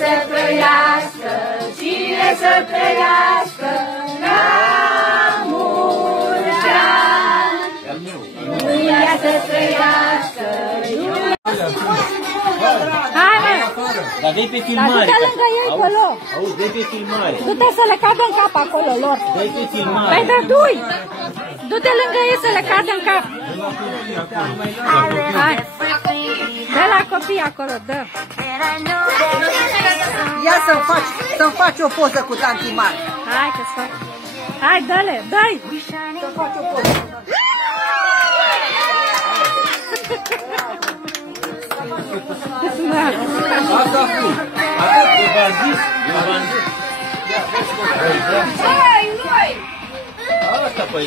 să trăiască, cine să trăiască, la mulți ani. Iulia să trăiască, Iulia. Hai, mă! Dar dă-i pe filmare. Dar du-te lângă ei pe loc. Auzi, dă-i pe filmare. Du-te să le cadă în cap acolo lor. Dă-i pe filmare. Păi da, du-i! Du-te lângă ei să le cadă în cap. Hai. Dă la copii acolo, dă. Ia să-mi faci o poză cu tanti mari. Hai că-ți fac. Hai, dă-le, dă-i! Să faci o poză. Asta a fost. Atât, eu v-am zis. Hai, noi! Asta, păi,